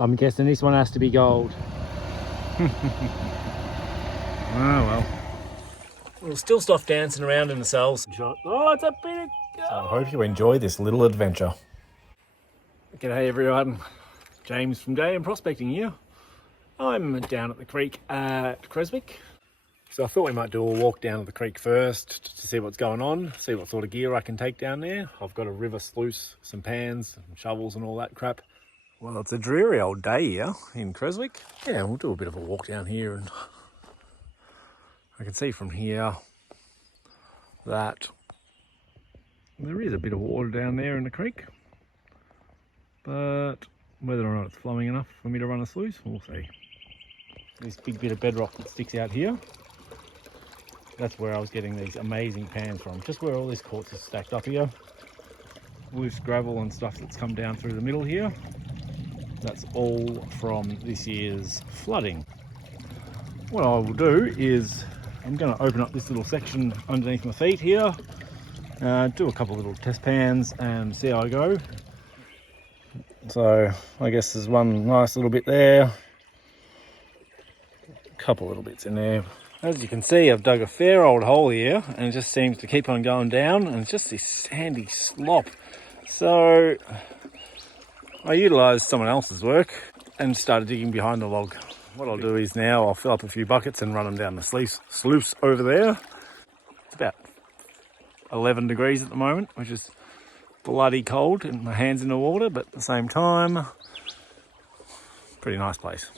I'm guessing this one has to be gold. Oh well. We'll still stop dancing around in the cells. Oh, it's a bit of gold. So I hope you enjoy this little adventure. G'day everyone. James from Day and Prospecting here. I'm down at the creek at Creswick. So I thought we might do a walk down to the creek first to see what's going on, see what sort of gear I can take down there. I've got a river sluice, some pans, some shovels and all that crap. Well, it's a dreary old day here in Creswick. Yeah, we'll do a bit of a walk down here, and I can see from here that there is a bit of water down there in the creek, but whether or not it's flowing enough for me to run a sluice, we'll see. This big bit of bedrock that sticks out here, that's where I was getting these amazing pans from, just where all this quartz is stacked up here. Loose gravel and stuff that's come down through the middle here. That's all from this year's flooding. What I will do is I'm going to open up this little section underneath my feet here, do a couple of little test pans and see how I go. So I guess there's one nice little bit there, a couple little bits in there. As you can see, I've dug a fair old hole here and it just seems to keep on going down, and it's just this sandy slop. So I utilised someone else's work and started digging behind the log. What I'll do is now I'll fill up a few buckets and run them down the sluice over there. It's about 11 degrees at the moment, which is bloody cold and my hands in the water, but at the same time, pretty nice place.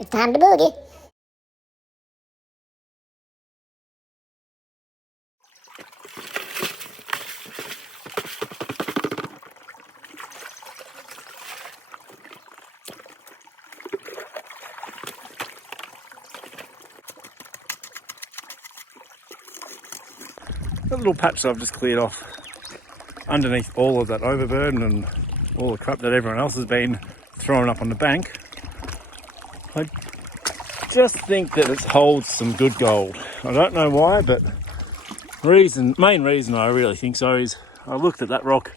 It's time to boogie. That little patch that I've just cleared off underneath all of that overburden and all the crap that everyone else has been throwing up on the bank, I just think that it holds some good gold. I don't know why, but main reason I really think so is I looked at that rock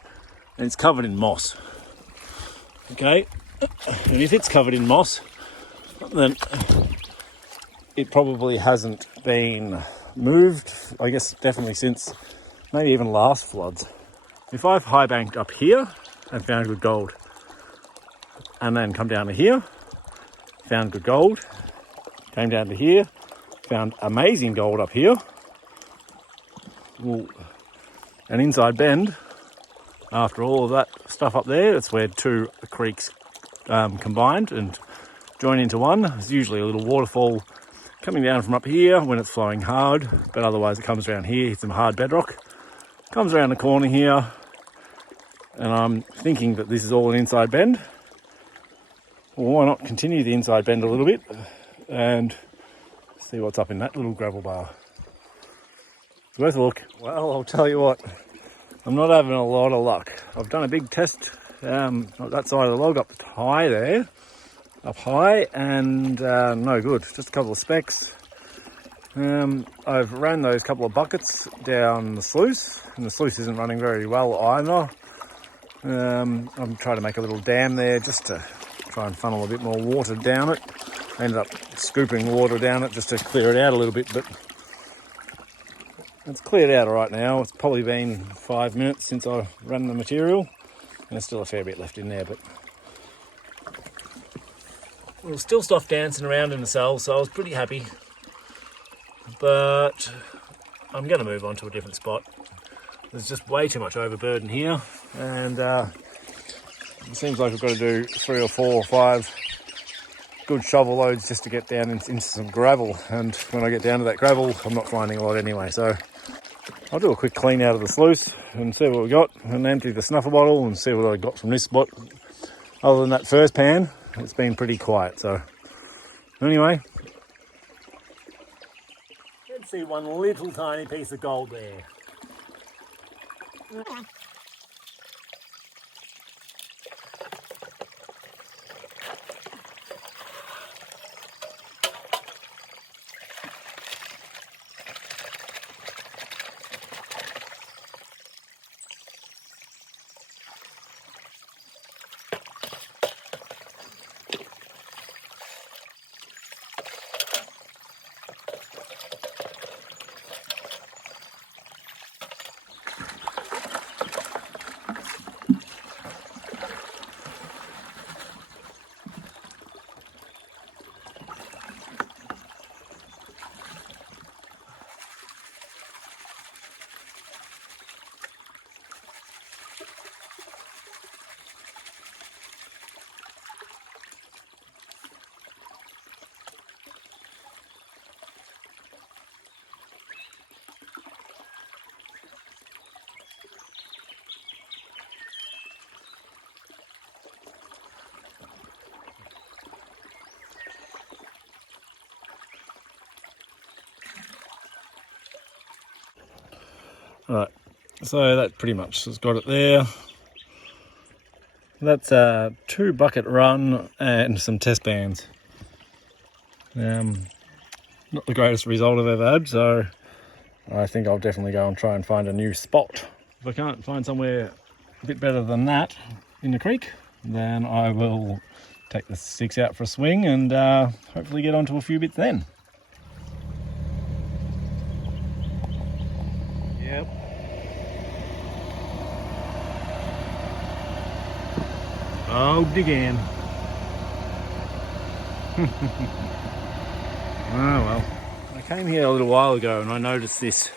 and it's covered in moss. Okay, and if it's covered in moss, then it probably hasn't been moved, I guess definitely since maybe even last floods. If I've high banked up here and found good gold, and then come down to here, found good gold, came down to here, found amazing gold up here, well, an inside bend, after all of that stuff up there, it's where two creeks combined and join into one. There's usually a little waterfall coming down from up here when it's flowing hard, but otherwise it comes around here, hits some hard bedrock, comes around the corner here, and I'm thinking that this is all an inside bend. Well, why not continue the inside bend a little bit and see what's up in that little gravel bar. It's worth a look. Well, I'll tell you what, I'm not having a lot of luck. I've done a big test on that side of the log up high there, and no good, just a couple of specks. I've ran those couple of buckets down the sluice, and the sluice isn't running very well either. I'm trying to make a little dam there just to try and funnel a bit more water down it. I ended up scooping water down it just to clear it out a little bit, but It's cleared out all right now. It's probably been 5 minutes since I ran the material, and there's still a fair bit left in there, but there was still stuff dancing around in the cell, so I was pretty happy. But I'm going to move on to a different spot. There's just way too much overburden here, and it seems like I've got to do 3 or 4 or 5 good shovel loads just to get down into some gravel, and when I get down to that gravel I'm not finding a lot anyway, so I'll do a quick clean out of the sluice and see what we got, and empty the snuffer bottle and see what I got from this spot. Other than that first pan, it's been pretty quiet, so anyway. Let's see one little tiny piece of gold there. Right, so that pretty much has got it there. That's a 2 bucket run and some test bands. Not the greatest result I've ever had, so I think I'll definitely go and try and find a new spot. If I can't find somewhere a bit better than that in the creek, then I will take the 6 out for a swing and hopefully get onto a few bits then. Yep. Oh, dig in. Oh well. I came here a little while ago and I noticed this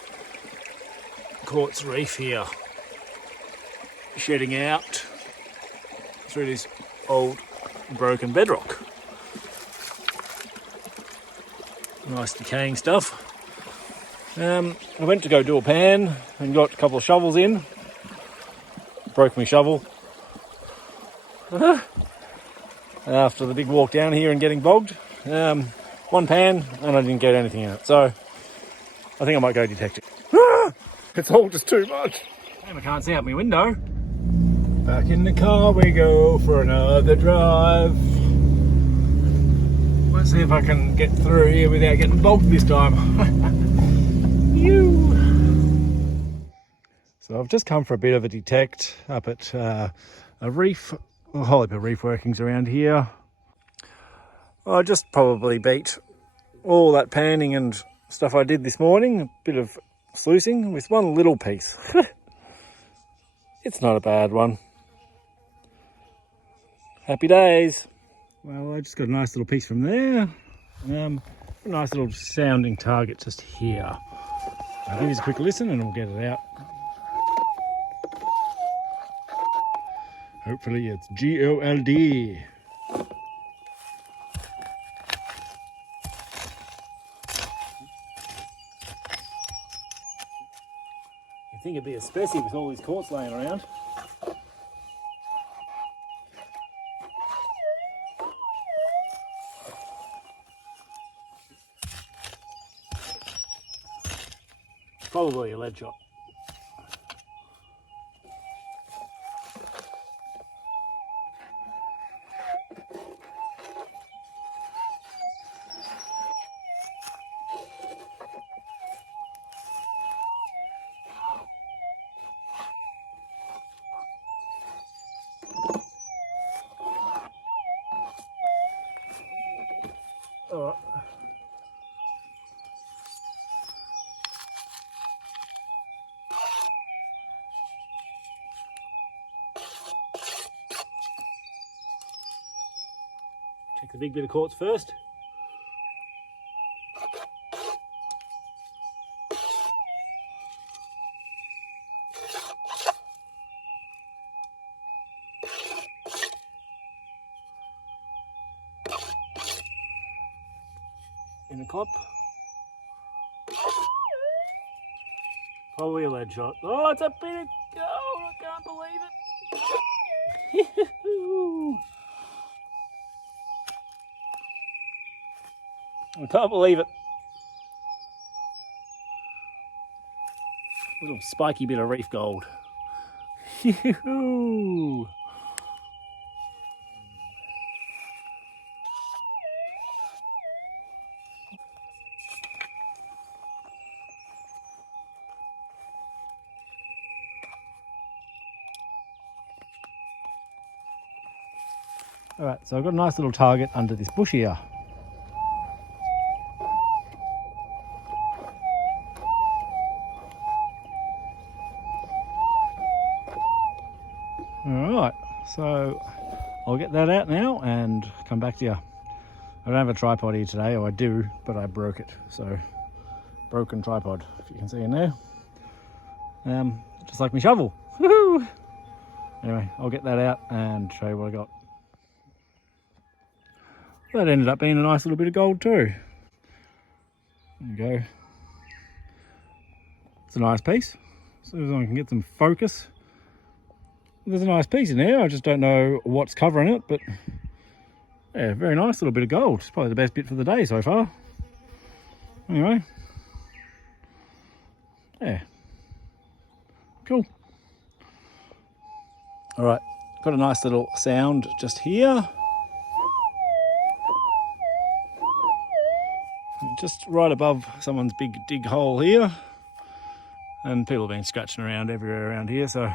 quartz reef here shedding out through this old broken bedrock. Nice decaying stuff. I went to go do a pan and got a couple of shovels in. Broke my shovel. After the big walk down here and getting bogged. 1 pan and I didn't get anything in it, so I think I might go detect it. It's all just too much. And I can't see out my window. Back in the car we go for another drive. Let's see if I can get through here without getting bogged this time. So I've just come for a bit of a detect up at a reef, a whole heap of reef workings around here. I just probably beat all that panning and stuff I did this morning, a bit of sluicing with one little piece. It's not a bad one. Happy days. Well, I just got a nice little piece from there. A nice little sounding target just here. I'll give you a quick listen and we'll get it out. Hopefully it's GOLD. I think it'd be a specie with all these quartz laying around. Probably a lead shot. All right. Take the big bit of quartz first. In the clump. Probably a lead shot. Oh, it's a bit of gold! I can't believe it. I can't believe it. Little spiky bit of reef gold. Alright, so I've got a nice little target under this bush here. Alright, so I'll get that out now and come back to you. I don't have a tripod here today, or I do, but I broke it. So, broken tripod, if you can see in there. Just like my shovel. Woohoo! Anyway, I'll get that out and show you what I got. That ended up being a nice little bit of gold too. There you go. It's a nice piece. As soon as I can get some focus. There's a nice piece in there. I just don't know what's covering it, but yeah, very nice little bit of gold. It's probably the best bit for the day so far. Anyway. Yeah. Cool. Alright, got a nice little sound just here. Just right above someone's big dig hole here. And people have been scratching around everywhere around here, so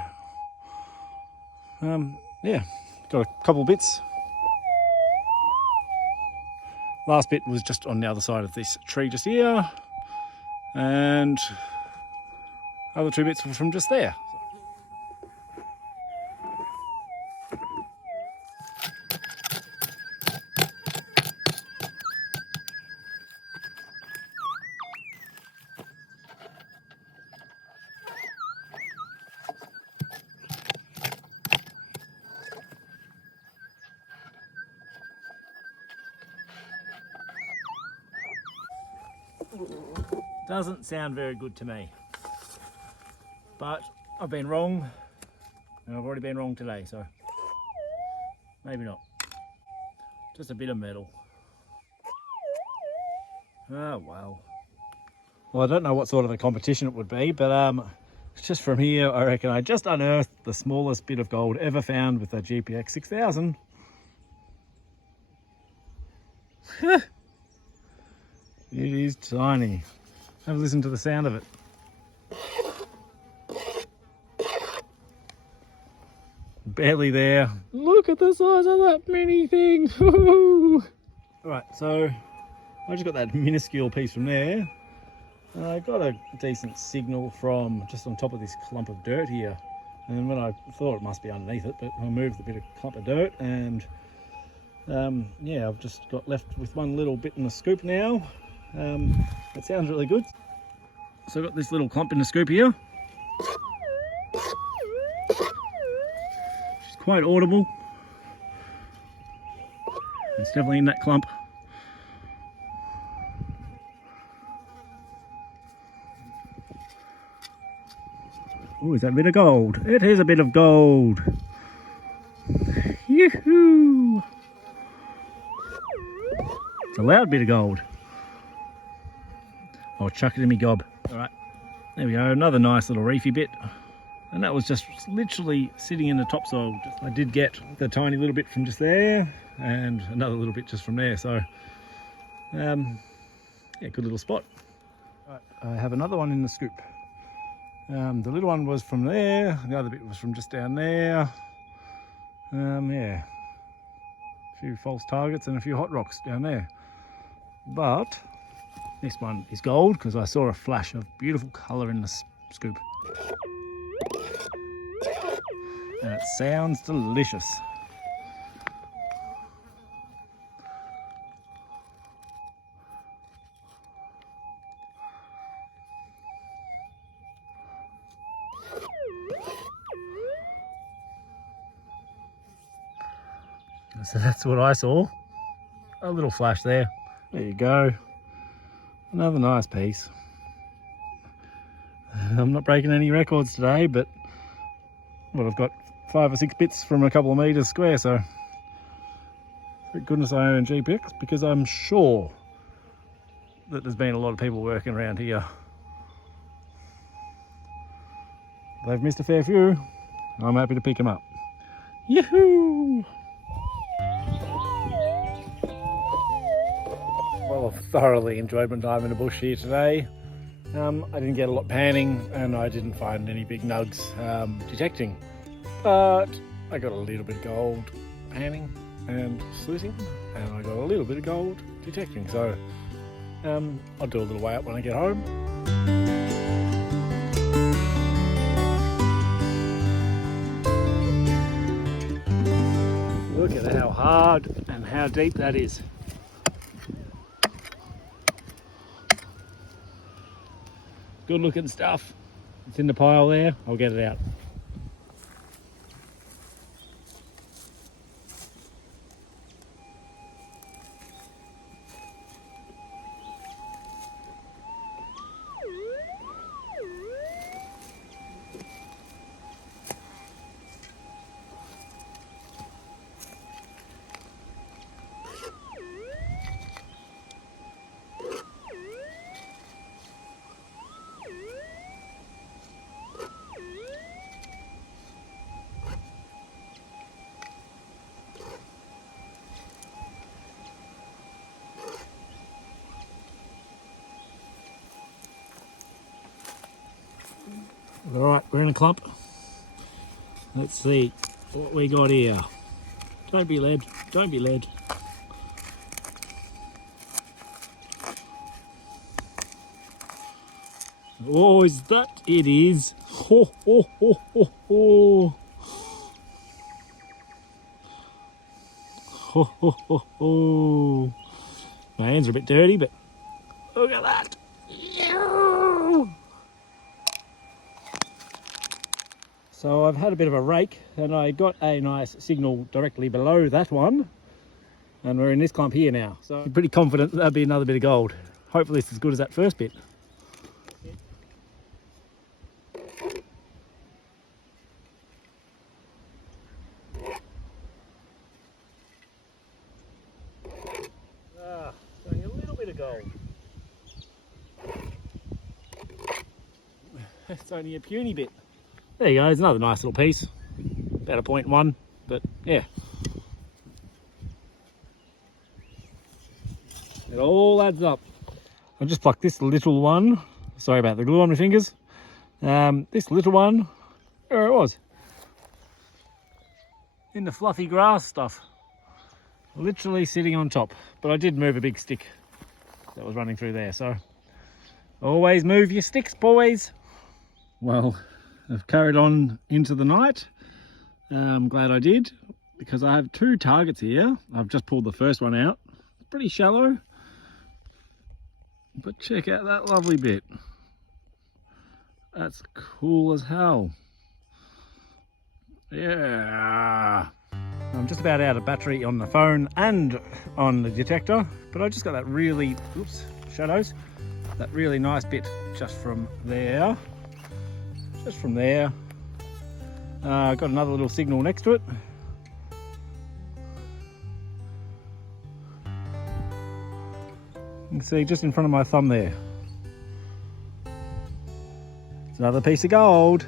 yeah, got a couple bits. Last bit was just on the other side of this tree just here, and other two bits were from just there. Doesn't sound very good to me, but I've been wrong, and I've already been wrong today, so maybe not. Just a bit of metal. Oh well. Well, I don't know what sort of a competition it would be, but just from here, I reckon I just unearthed the smallest bit of gold ever found with a GPX 6000. It is tiny. Have a listen to the sound of it. Barely there. Look at the size of that mini thing. Alright, so I just got that minuscule piece from there. I got a decent signal from just on top of this clump of dirt here. And when I thought it must be underneath it, but I moved the bit of clump of dirt, and yeah, I've just got left with one little bit in the scoop now. That sounds really good. So I've got this little clump in the scoop here. It's quite audible. It's definitely in that clump. Oh, is that a bit of gold? It is a bit of gold. Yoo-hoo! It's a loud bit of gold. I'll chuck it in my gob. Alright, there we go, another nice little reefy bit. And that was just literally sitting in the topsoil. I did get the tiny little bit from just there, and another little bit just from there, so yeah, good little spot. Right, I have another one in the scoop. The little one was from there, the other bit was from just down there. Yeah, a few false targets and a few hot rocks down there. But this one is gold because I saw a flash of beautiful colour in the scoop. And it sounds delicious. So that's what I saw. A little flash there. There you go. Another nice piece. I'm not breaking any records today, but well, I've got 5 or 6 bits from a couple of meters square, so thank goodness I own GPX, because I'm sure that there's been a lot of people working around here. They've missed a fair few. I'm happy to pick them up. Yahoo! Well, I've thoroughly enjoyed my time in the bush here today. I didn't get a lot panning, and I didn't find any big nugs detecting, but I got a little bit of gold panning and sluicing, and I got a little bit of gold detecting, so I'll do a little weigh up when I get home. Look at how hard and how deep that is. Good looking stuff. It's in the pile there. I'll get it out. All right, we're in a clump. Let's see what we got here. Don't be led, don't be led. Oh, is that it is? Ho, ho, ho, ho, ho. Ho, ho, ho, ho. My hands are a bit dirty, but look at that. So I've had a bit of a rake, and I got a nice signal directly below that one, and we're in this clump here now. So I'm pretty confident that'll be another bit of gold. Hopefully it's as good as that first bit. Showing a little bit of gold. It's only a puny bit. There you go, it's another nice little piece. About a 0.1, but yeah. It all adds up. I just plucked this little one. Sorry about the glue on my fingers. This little one, there it was. In the fluffy grass stuff. Literally sitting on top. But I did move a big stick that was running through there, so always move your sticks, boys. Well, I've carried on into the night. I'm glad I did, because I have 2 targets here. I've just pulled the first one out. It's pretty shallow, but check out that lovely bit. That's cool as hell. Yeah. I'm just about out of battery on the phone and on the detector, but I just got that really, oops, shadows, that really nice bit just from there. Just from there. Got another little signal next to it. You can see just in front of my thumb there. It's another piece of gold.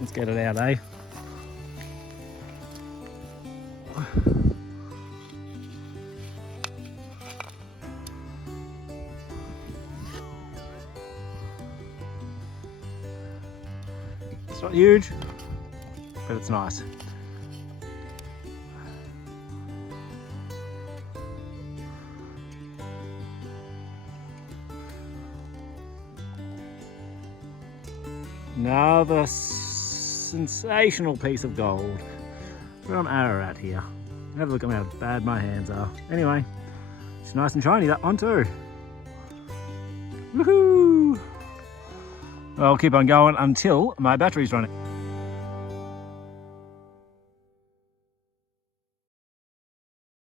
Let's get it out, eh? It's not huge, but it's nice. Another sensational piece of gold. We're on Ararat here. Have a look at how bad my hands are. Anyway, it's nice and shiny, that one too. Woohoo! I'll keep on going until my battery's running.